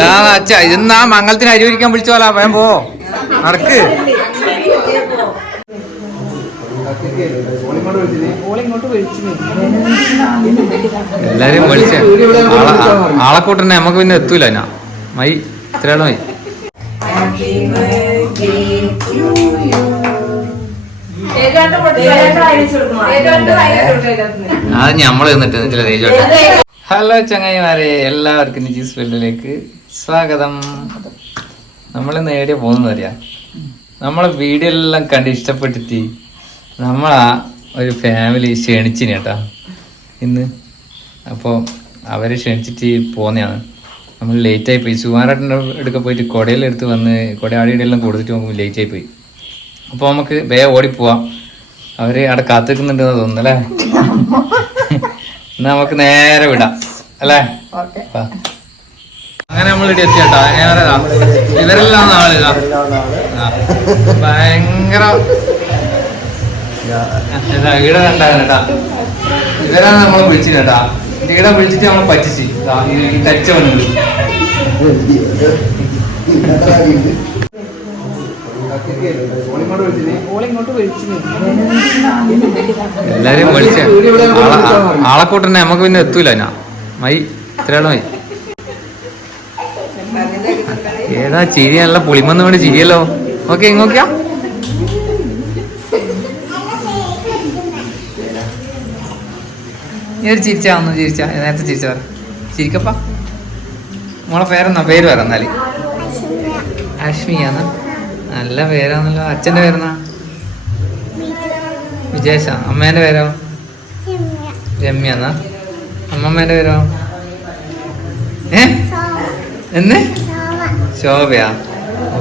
അച്ഛാ ഇതെന്നാ മംഗളത്തിന് അരി ഒരിക്കാൻ വിളിച്ചോലാ വേം പോ നടക്ക്. എല്ലാരും വിളിച്ച ആളെക്കൂട്ടന്നെ നമുക്ക് പിന്നെ എത്തൂല ഞാൻ മൈ ഇത്രയാണ് മൈ. അത് ഞമ്മള് നിന്നിട്ട് തേച്ചോട്ടെ. ഹലോ ചങ്ങായിമാരെ, എല്ലാവർക്കും നിജീസ് ഫീൽഡിലേക്ക് സ്വാഗതം. നമ്മൾ നേടിയ പോകുന്നതറിയാം, നമ്മളെ വീഡിയോ എല്ലാം കണ്ട് ഇഷ്ടപ്പെട്ടിട്ട് നമ്മളാ ഒരു ഫാമിലി ക്ഷണിച്ചിന് കേട്ടാ ഇന്ന്. അപ്പോൾ അവരെ ക്ഷണിച്ചിട്ട് പോന്നെയാണ്. നമ്മൾ ലേറ്റായി പോയി. സുമാരേട്ടൻ്റെ അടുക്ക പോയിട്ട് കുടയിലെടുത്ത് വന്ന് കുടയാടിയുടെ കൊടുത്തിട്ട് നോക്കുമ്പോൾ ലേറ്റായി പോയി. അപ്പോൾ നമുക്ക് വേഗം ഓടിപ്പോവാം. അവർ അവിടെ കാത്തിക്കുന്നുണ്ടെന്ന് തോന്നുന്നു അല്ലേ? എന്നാ നമുക്ക് നേരെ വിടാം അല്ലേ? അങ്ങനെ നമ്മൾ ഇവിടെ എത്തിയട്ടാ. ഇവരെല്ലാം ആളുക ഭയങ്കര ഈട കണ്ടായിരുന്നു കേട്ടാ. ഇവരാണ് നമ്മളെ വിളിച്ചത് കേട്ടാ. ഈട വിളിച്ചിട്ട് നമ്മളെ പറ്റിച്ച് ഈ ടച്ച് വന്നത്. എല്ലാരും വിളിച്ച ആളെക്കൂട്ടന്നെ നമുക്ക് പിന്നെ എത്തൂല ഞാൻ മൈ ഇത്രയാണ് മൈ. ഏതാ ചിരി, നല്ല പുളിമന്ന് വേണ്ടി ചിരിയല്ലോ. ഓക്കെ ഇങ്ങോക്കിയാ ഒരു ചിരിച്ചാ, ഒന്ന് ചിരിച്ചാ, നേരത്തെ ചിരിച്ച പറ ചിരിക്കപ്പാ. മോളെ പേരെന്നാ? പേര് പറ എന്നാല്. അശ്മിയാന്ന്, നല്ല പേരാന്നല്ലോ. അച്ഛൻ്റെ പേരെന്നാ? വിജേഷ. അമ്മേൻ്റെ പേരോ? രമ്യാന്നാ. അമ്മമ്മേൻ്റെ പേരോ? എന്ന്? ശോഭയാ. ഓ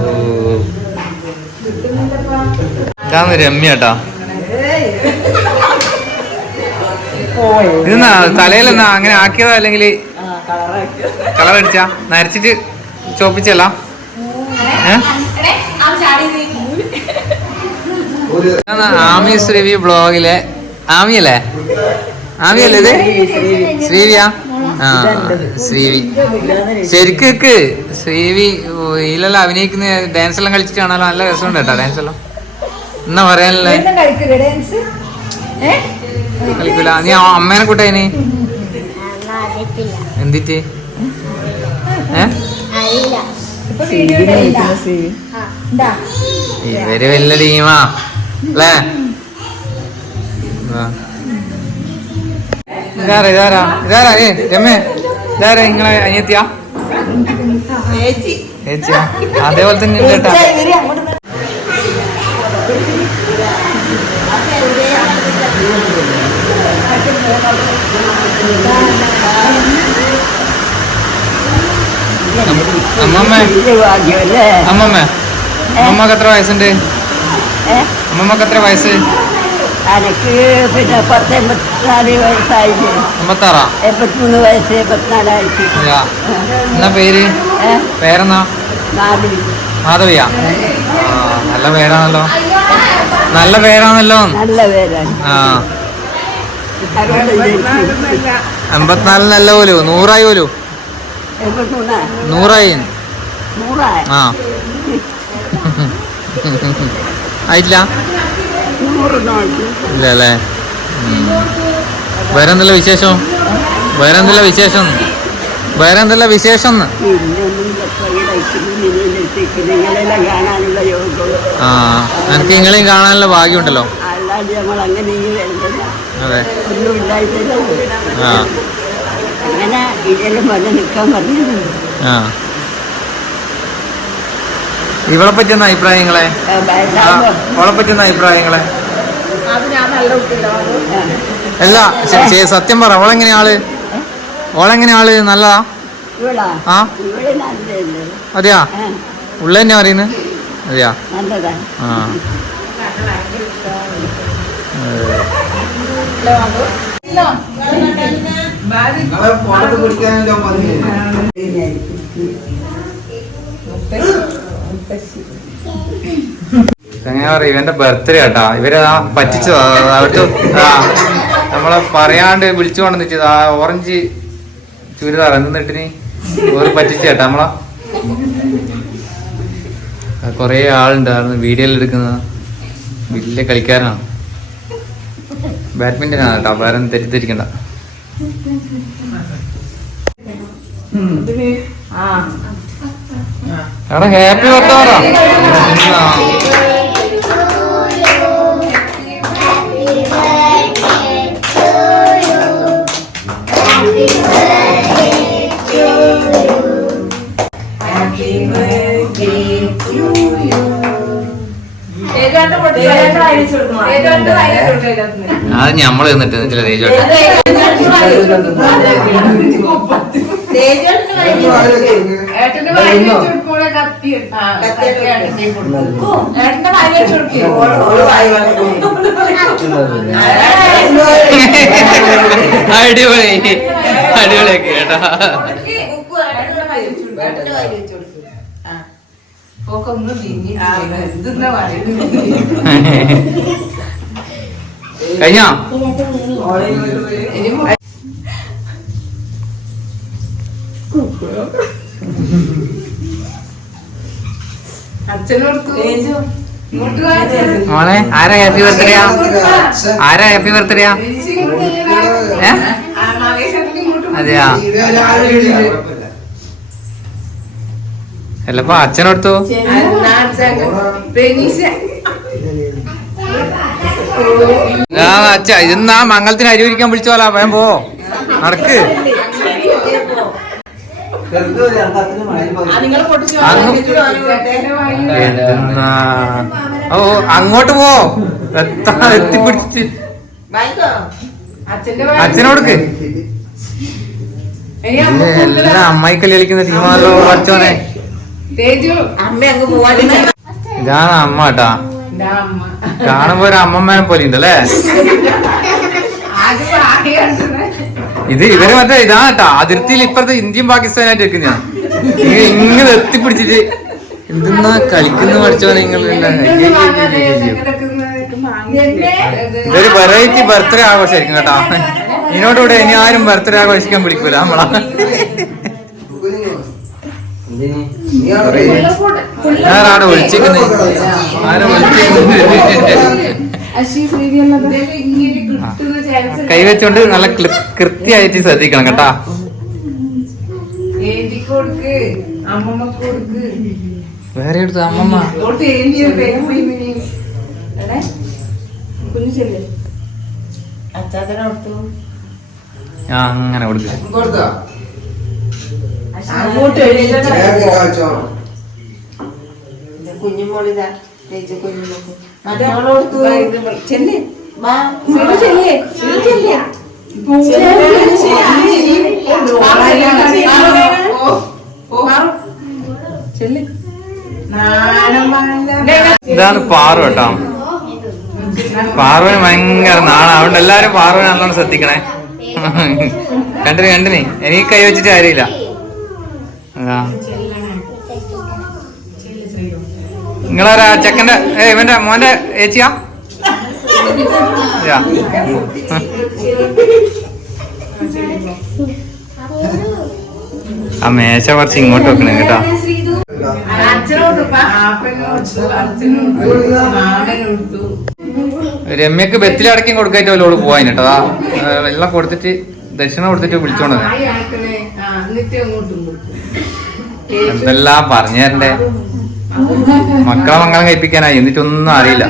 ഇതാന്ന് രമ്യാട്ടാ. ഇതെന്നാ തലയിലെന്നാ അങ്ങനെ ആക്കിയതോ അല്ലെങ്കിൽ കളർ അടിച്ചാ നരച്ചിട്ട് ചോപ്പിച്ചല്ല? ആമി ശ്രീവി ബ്ലോഗിലെ ആമിയല്ലേ? ആമിയല്ലേ ഇത്? ശ്രീവിയാ? ആ ശ്രീവി. ശരിക്ക് ശ്രീവി ഇതിലെല്ലാം അഭിനയിക്കുന്ന ഡാൻസ് എല്ലാം കളിച്ചിട്ടാണല്ലോ. നല്ല രസമുണ്ട് കേട്ടോ ഡാൻസ് എല്ലാം. എന്നാ പറയാനല്ലേ? കളിക്കൂല. നീ അമ്മേനെ കൂട്ടേന് എന്തിട്ട്? ഇവര് വലിയ ടീമാ അല്ലേ? ഇതാരാ ഇതാരാ ഇതാരാ? രമേ ഇതാരാ? നിങ്ങളെ അനിയത്തിയാ? ചേച്ചിയാ? അതേപോലെ തന്നെ കേട്ടാ. അമ്മമ്മക്ക് എത്ര വയസ്സുണ്ട്? അമ്മമ്മക്ക് എത്ര വയസ്സ്? എനിക്ക് പിന്നെ 84 വയസ്സായി. 86? 83 വയസ്സ് 84 എന്നാ പേര്? പേരെന്നാ? മാധവിയാ? നല്ല പേരാണല്ലോ. നല്ല പേരാണല്ലോ. നല്ല പേരാണ്. ആ 84 നല്ല പോലും 100 പോലും 100 ആ ആയിട്ടില്ല ഇല്ല അല്ലേ? വേറെന്തല്ല വിശേഷം? വേറെന്തല്ല വിശേഷം? വേറെന്തല്ല വിശേഷം? ആ എനിക്ക് നിങ്ങളെയും കാണാനുള്ള ഭാഗ്യമുണ്ടല്ലോ. അതെ. ആ ഇവളെ പറ്റുന്ന അഭിപ്രായങ്ങളെ? അവളെ പറ്റുന്ന അഭിപ്രായങ്ങളെ? അല്ല സത്യം പറ, ഓളെങ്ങനെ ആള്? ഓളെങ്ങനെ ആള്? നല്ലതാ? ആ അതെയാ? ഉള്ള തന്നെ പറയുന്നത്? അതെയാ? ആ എങ്ങനെ പറയാ, ഇവന്റെ ബർത്ത്ഡേ കേട്ടാ. ഇവരെ പറ്റിച്ചതാ. അവർക്ക് നമ്മളെ പറയാണ്ട് വിളിച്ചു കൊണ്ടെന്ന് വെച്ചത്. ആ ഓറഞ്ച് ചുരിദാർ എന്തിട്ടിന് ഓര് പറ്റിച്ചു കേട്ടാ നമ്മളാ. കൊറേ ആളുണ്ടായിരുന്നു വീഡിയോയിൽ എടുക്കുന്ന വലിയ കളിക്കാരനാണ്. ബാഡ്മിന്റൺ ആണ് കേട്ടോ, വേറെ തെറ്റിദ്ധരിക്കണ്ട. എടാ ഹാപ്പി ബർത്ത്ഡേ പറ. അത് ഞമ്മള് നിന്നിട്ട് ചില തേജോട്ടെ അടിപൊളി അടിപൊളിയൊക്കെ കേട്ടാ. കഴിഞ്ഞോ? മോളെ ആരാ ഹാപ്പി ബർത്ത്ഡേയാ? ആരാ ഹാപ്പി ബർത്ത്ഡേയാ? അതെയാ? അല്ലപ്പോ അച്ഛനോടുത്തു. അച്ഛ ഇതെന്നാ മംഗളത്തിന് അരി ഒരിക്കാൻ വിളിച്ചോലാ. വേം പോ, നടക്ക്. ഓ അങ്ങോട്ട് പോ, എത്തിപ്പിടിച്ച് അച്ഛനോടുക്ക്. എല്ലാം അമ്മായിക്കല്ല് കളിക്കുന്ന ടീമാണല്ലോ അച്ഛനെ. ഇതാണ് അമ്മ കേട്ടാ. കാണുമ്പോ ഒരു അമ്മമ്മനെ പോലെ ഉണ്ടല്ലേ. ഇത് ഇവര് മറ്റേ ഇതാ കേട്ടാ, അതിർത്തിയിൽ ഇപ്പഴത്തെ ഇന്ത്യയും പാകിസ്ഥാനായിട്ട് വെക്കുന്ന ഇങ്ങനെ എത്തിപ്പിടിച്ചിട്ട് എന്തെന്നാ കളിക്കുന്ന പഠിച്ചോ നിങ്ങൾ. ഇതൊരു വെറൈറ്റി ബർത്ത്ഡേ ആഘോഷമായിരിക്കും കേട്ടാ. ഇതിനോടുകൂടെ ഇനി ആരും ബർത്ത്ഡേ ആഘോഷിക്കാൻ വിളിക്കൂല നമ്മളാ. ആരാണ് വിളിച്ചിരിക്കുന്നത്? ആരാ വിളിച്ചിരിക്കുന്നത്? കൈവച്ചുകൊണ്ട് നല്ല കൃത്യമായിട്ട് ശ്രദ്ധിക്കണം കേട്ടാ. വേറെ എടുത്തു അമ്മമ്മ അങ്ങനെ കൊടുക്ക. കുഞ്ഞുമോളിതാ ഇതാണ് പാറു കേട്ടോ. പാറുവിന് ഭയങ്കര നാളാ, അതുകൊണ്ട് എല്ലാരും പാറുവിനെ നല്ലോണം ശ്രദ്ധിക്കണേ. കണ്ടിന് എനിക്ക് കൈ വെച്ചിട്ട് കാര്യമില്ല. നിങ്ങളാരാ ചെക്കന്റെ ഇവന്റെ മോന്റെ ഏച്ചിയാ? ആ മേശ കുറച്ച് ഇങ്ങോട്ട് വെക്കണേ കേട്ടാ. രമ്യക്ക് ബെത്തിലടക്കം കൊടുക്കായിട്ട് ഓള് പോവാൻ കേട്ടോ. എല്ലാം കൊടുത്തിട്ട് ദക്ഷിണ കൊടുത്തിട്ട് വിളിച്ചോണ്ടത്. എന്തെല്ലാം പറഞ്ഞു തരണ്ടേ? മക്കളെ മംഗളം കഴിപ്പിക്കാനായി, എന്നിട്ടൊന്നും അറിയില്ല.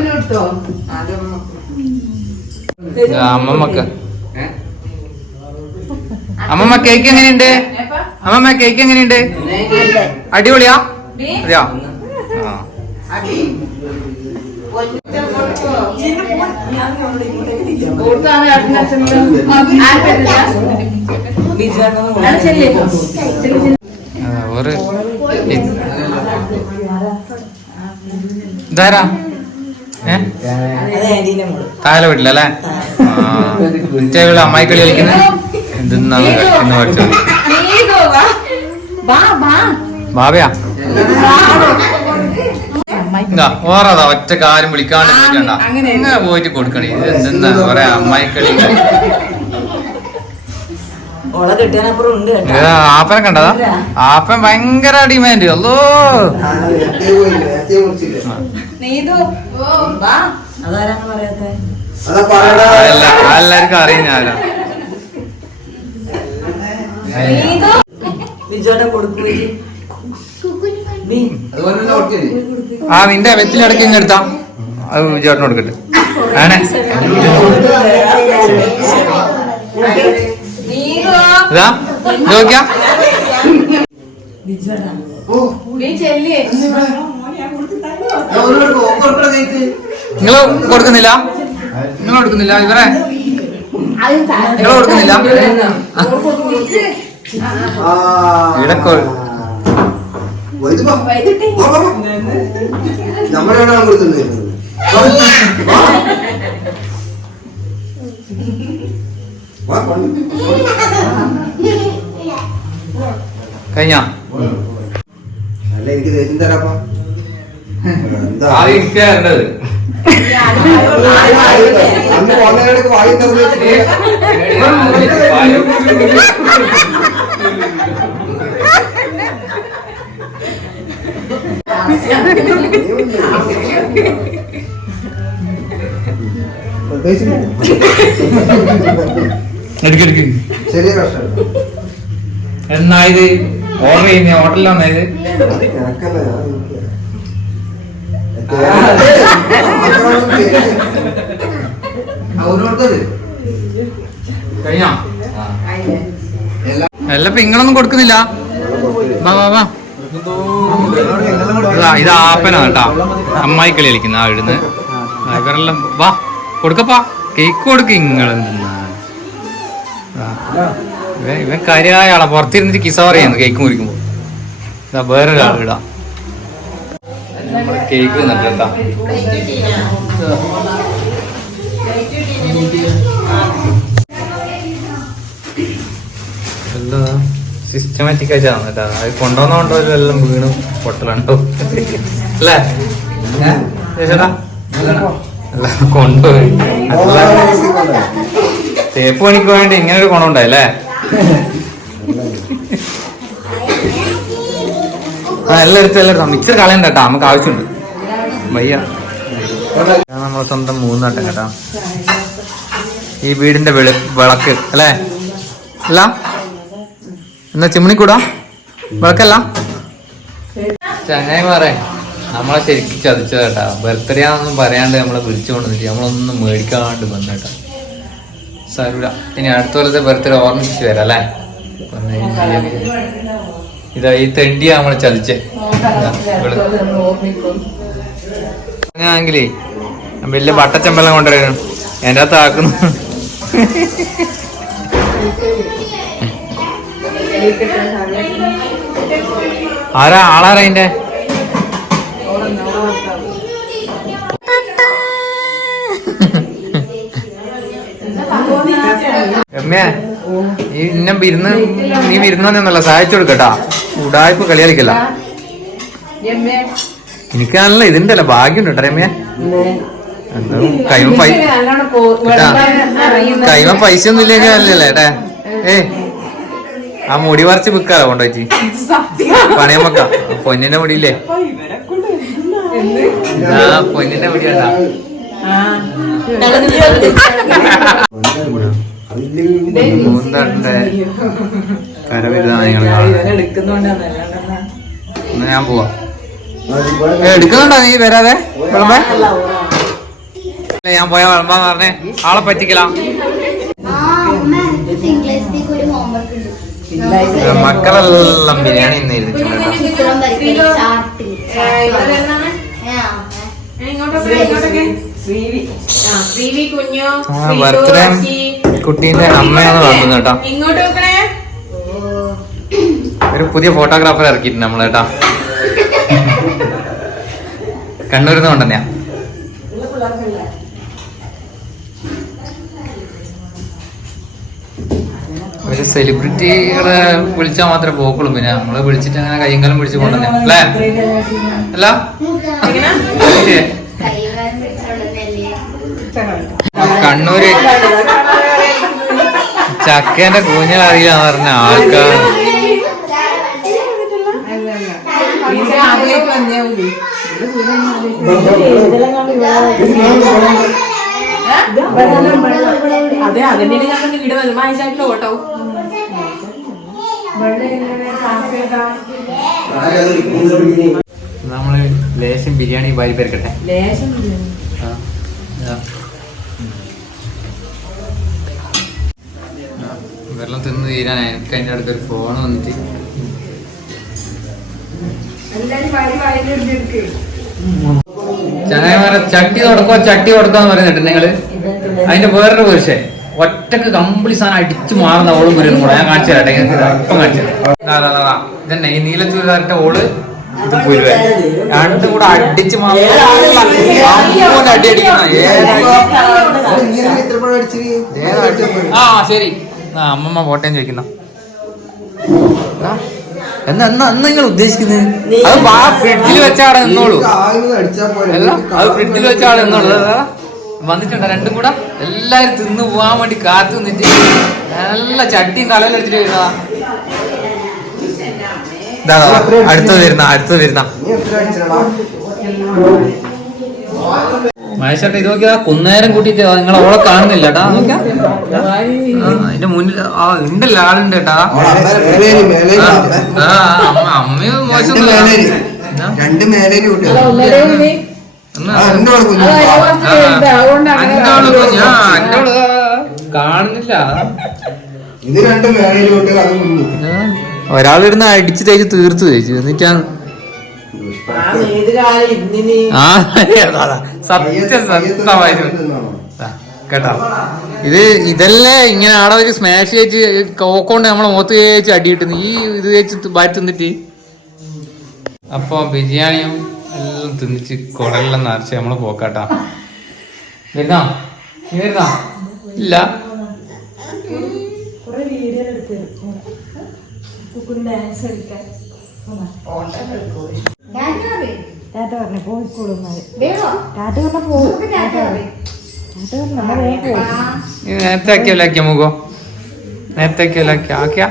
അമ്മമ്മ കേക്ക് എങ്ങനെയുണ്ട്? അമ്മമ്മ കേക്ക് എങ്ങനെയുണ്ട്? അടിപൊളിയാ? അതെയാ? ഇതാരാ? താഴെ വീട്ടിലല്ലേ? അമ്മായിക്കളി കളിക്കുന്നത് എന്തെന്നാണ് കളിക്കുന്ന പഠിച്ചത്? ബാബയാ? ഓറതാ ഒറ്റ കാര്യം വിളിക്കാണ്ട് പോയിക്കണ്ട, അങ്ങനെ പോയിട്ട് കൊടുക്കണേ. ഇത് എന്തെന്നാ പറയാ അമ്മായിക്കളി. ഓളെ കെട്ടിയാനപ്പുറം ഉണ്ട് കേട്ടോ. ആപ്പനെ കണ്ടതാ? ആപ്പൻ ഭയങ്കര ഡിമാൻഡ്. അല്ലോ അതാരാന്ന് പറയാത്തെ? എല്ലാവർക്കും അറിയാം ഞാനാ. വിജയനെ കൊടുക്കൂലി. ആ നിന്റെ വെച്ചിലടക്കി ഇങ്ങ് എടുത്താ അത് ചേട്ടൻ കൊടുക്കട്ടെ. ആണേ ഇതാ നോക്കിയാ നിങ്ങള് കൊടുക്കുന്നില്ല? നിങ്ങൾ കൊടുക്കുന്നില്ല? ഇവരെ നിങ്ങൾ കൊടുക്കുന്നില്ല? ഇടക്കോൾ കഴിഞ്ഞ എനിക്ക് ദേഷ്യം തരാപ്പാ. ഇരിക്കേണ്ടത് അന്ന് പോകുന്നതിനൊക്കെ വായി തന്നു. ചെറിയ പ്രശ്നം എന്നായത് ഓർഡർ ചെയ്യുന്ന ഹോട്ടലിലാണത്. കഴിഞ്ഞോ? അല്ല ഇപ്പൊ നിങ്ങളൊന്നും കൊടുക്കുന്നില്ല. വാ വാ വാ. ഇത് ആപ്പനാ കേട്ടാ. അമ്മായി കളി കളിക്കുന്ന ആ ഇടുന്ന് ഇവരെല്ലാം. വാ കൊടുക്കപ്പാ, കേക്ക് കൊടുക്ക. നിങ്ങളെന്തെന്നാ ഇവൻ കാര്യമായ ആളാ. പുറത്തിരുന്നിട്ട് കിസ പറയുന്നു കേക്ക് മുറിക്കുമ്പോ. ഇതാ വേറൊരാൾ ഇടാം. നമ്മള് കേക്ക് തിന്നിട്ടാ. എല്ലാം സിസ്റ്റമാറ്റിക് ആയിട്ടാണ് കേട്ടാ. അത് കൊണ്ടുവന്നോണ്ടോ എല്ലാം വീണ് പൊട്ടലുണ്ടോ അല്ലേ ചേട്ടാ? അല്ല കൊണ്ടുപോയി തേപ്പ് പണിക്ക് വേണ്ടി ഇങ്ങനെ ഒരു ഗുണമുണ്ടായില്ലേ? ആ എല്ലായിടത്തും മിക്സർ കളയണ്ട കേട്ടാ, നമുക്ക് ആവശ്യമുണ്ട്. വയ്യ നമ്മളെ സ്വന്തം മൂന്നാട്ടം കേട്ടാ. ഈ വീടിന്റെ വിളക്ക് അല്ലേ? അല്ല എന്നാ ചിമ്മിണിക്കൂടാ വിളക്കല്ല? ചങ്ങായിമാരെ നമ്മളെ ശരിക്കും ചതിച്ചത് കേട്ടാ. ബർത്ത്ഡേ ആണെന്നൊന്നും പറയാണ്ട് നമ്മളെ വിളിച്ചു കൊണ്ടുവന്നിട്ട് നമ്മളൊന്നും മേടിക്കാണ്ട് വന്നേട്ടാ. സാരൂല, ഇനി അടുത്ത കൊല്ലത്തെ ബർത്ത്ഡേ ഓർമ്മിച്ച് വരാം അല്ലേ? ഇതാ ഈ തെണ്ടിയാ നമ്മളെ ചതിച്ചേ. ഞാനെങ്കിലേ വലിയ വട്ടച്ചമ്പലം കൊണ്ടുവരുന്നു എൻ്റെ അകത്ത് ആക്കുന്നു. ആളാരാ അതിന്റെ? രമ്യ ഈ ഇന്നെ വിരുന്ന് നീ വിരുന്നല്ല സഹായിച്ചു കൊടുക്കട്ടാ. ഉടായ്പ കളി കളിക്കല്ല. എനിക്ക് നല്ല ഇതിന്റെ ഭാഗ്യം ഉണ്ട് രമ്യ. കൈമ പൈസ ഒന്നും ഇല്ലെങ്കിൽ അല്ലല്ലേ ഏട്ടാ. ആ മുടി പറിച്ച് വിൽക്കാലോ കൊണ്ടുപോയി പണയമ്മക്ക. പൊന്നിന്റെ മുടിയില്ലേ? ആ പൊന്നിന്റെ മുടി വേണ്ട. മൂന്നാട്ടിന്റെ കരവിരുതാണ് ഞാൻ പോവാ. എടുക്കുന്നുണ്ടോ നീ വരാതെ വിളമ്പേ? ഞാൻ പോയാ വിളമ്പാന്ന് പറഞ്ഞേ ആളെ പറ്റിക്കലാം. മക്കളെല്ലാം ബിരിയാണി ഇന്ന് ബർത്ത്ഡേ കുട്ടീന്റെ അമ്മയാന്ന് പറഞ്ഞു കേട്ടാ. ഒരു പുതിയ ഫോട്ടോഗ്രാഫർ ഇറക്കിയിട്ടുണ്ട് നമ്മളേട്ടാ. കണ്ണൂരിന്ന് കൊണ്ടുതന്നെയാ. ഒരു സെലിബ്രിറ്റികളെ വിളിച്ചാൽ മാത്രമേ പോക്കുള്ളൂ. പിന്നെ നമ്മള് വിളിച്ചിട്ട് അങ്ങനെ കയ്യങ്കാലം പിടിച്ച് കൊണ്ടുവന്നേ അല്ലേ? അല്ല കണ്ണൂര് ചക്കേന്റെ കൂഞ്ഞൽ അറിയാന്ന് പറഞ്ഞ ആൾക്കാർ അതെ അതിന്റെ ഞാൻ വീട് വരുമാനമായിട്ടുള്ള ഓട്ടോ നമ്മള് ലേശം ബിരിയാണി വാരി പെരക്കട്ടെ. വെള്ളം തിന്ന് തീരാൻ എനിക്ക് അതിൻ്റെ അടുത്ത് ഒരു ഫോൺ വന്നിട്ട് ചങ്ങായിമാരെ ചട്ടി തുടക്കാന്ന് പറയുന്നുണ്ട് നിങ്ങള്. അതിന്റെ വേറൊരു പുരുഷൻ ഒറ്റക്ക് കമ്പിളി സാധനം അടിച്ചു മാറുന്ന ഓളും വരും കൂടെ ഞാൻ കാണിച്ചു തരട്ടെ. ഇപ്പം കാണിച്ചു തരാം. ഇതന്നെ ഈ നീല ചുരിദാറിന്റെ ഓള് ഇത് പുരുവൻ രണ്ടും കൂടെ അടിച്ചു അടി അടിക്കണം. ആ ശരി അമ്മമ്മ പോട്ടേന്ന് ചോദിക്കുന്ന എന്നാ നിങ്ങൾ ഉദ്ദേശിക്കുന്നത്? അത് ഫ്രിഡ്ജിൽ വെച്ചാടെ നിന്നോളൂ. അല്ല അത് ഫ്രിഡ്ജിൽ വെച്ചാടെ നിന്നോളൂ. വന്നിട്ടുണ്ടോ രണ്ടും കൂടെ എല്ലാരും തിന്നു പോവാൻ വേണ്ടി കാത്തു നിന്നിട്ട് നല്ല ചട്ടിയും തലയിലെടുത്തിട്ട് വരുന്നതാ. അടുത്തത് വരുന്ന മഹേഷേട്ട ഇത് നോക്കിയാ കുന്നേരം കൂട്ടിട്ട് നിങ്ങൾ അവളെ കാണുന്നില്ല കേട്ടാ. നോക്കിയാ അതിന്റെ മുന്നിൽ ഉണ്ടല്ലോ ആളുണ്ട് കേട്ടാ. അമ്മയും മോശം കാണുന്നില്ല. ഒരാളിരുന്ന് അടിച്ചു തേച്ച് തീർത്തു തേച്ചു എന്നിട്ടാണ് കേട്ടോ. ഇതല്ലേ ഇങ്ങനെ ആടെ ഒരു സ്മാഷ് ചേച്ച് കോക്കൊണ്ട് നമ്മളെ മുഖത്ത് ചേച്ച് അടി കിട്ടുന്നു. ഈ ഇത് ചേച്ച് ബാറ്റ് തിന്നിട്ട് അപ്പൊ ബിരിയാണിയും എല്ലാം തിന്നിച്ച് കുടലെല്ലാം നിറച്ച് നമ്മള് പോക്കാട്ടാ. വരുന്നാ ഇല്ല നേരത്തെ ആക്കിയല്ലാക്കിയ മുഖോ നേരത്തെ ആക്കിയ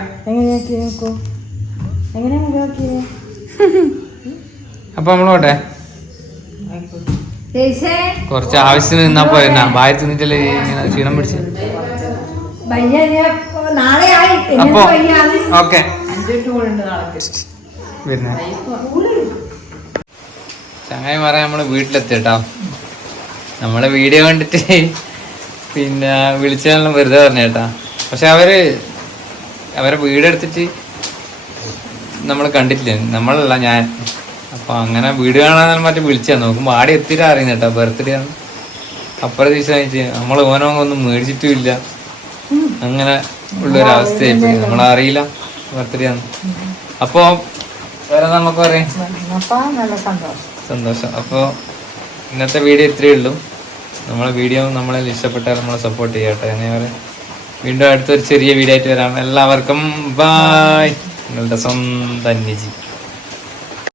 അപ്പൊ നമ്മള് പോട്ടെ. കുറച്ച് ആവശ്യത്തിന് നിന്നാ പോയെന്നാ ബായി തിന്നിട്ടല്ലേ ഇങ്ങനെ ക്ഷീണം പിടിച്ച്. അപ്പൊ ഓക്കെ വരുന്നേ ചങ്ങായി പറയാൻ നമ്മള് വീട്ടിലെത്തിട്ടോ. നമ്മളെ വീഡിയോ കണ്ടിട്ട് പിന്നെ വിളിച്ചാലും വെറുതെ പറഞ്ഞേട്ടാ. പക്ഷെ അവരെ വീടെടുത്തിട്ട് നമ്മൾ കണ്ടിട്ടില്ല, നമ്മളല്ല ഞാൻ. അപ്പൊ അങ്ങനെ വീട് കാണാൻ മറ്റേ വിളിച്ചാ നോക്കുമ്പോ ആടെ എത്തിയിട്ട് അറിയുന്ന കേട്ടോ ബർത്ത്ഡേ ആണ്. അപ്പുറത്തെ ദിവസം കഴിച്ച് നമ്മൾ ഓനൊന്നും മേടിച്ചിട്ടും ഇല്ല. അങ്ങനെ ഉള്ളൊരവസ്ഥയായി പോയി. നമ്മളറിയില്ല ബർത്ത്ഡേ ആണ്. അപ്പൊ വേറെ നമുക്ക് പറയാം സന്തോഷം. അപ്പോൾ ഇന്നത്തെ വീഡിയോ ഇത്രയേ ഉള്ളൂ. നമ്മളെ വീഡിയോ നമ്മളെ ഇഷ്ടപ്പെട്ടാൽ നമ്മളെ സപ്പോർട്ട് ചെയ്യട്ടെ. അങ്ങനെ പറയാം. വീണ്ടും അടുത്തൊരു ചെറിയ വീഡിയോ ആയിട്ട് വരാം. എല്ലാവർക്കും ബായ്. നിങ്ങളുടെ സ്വന്തം നിജി.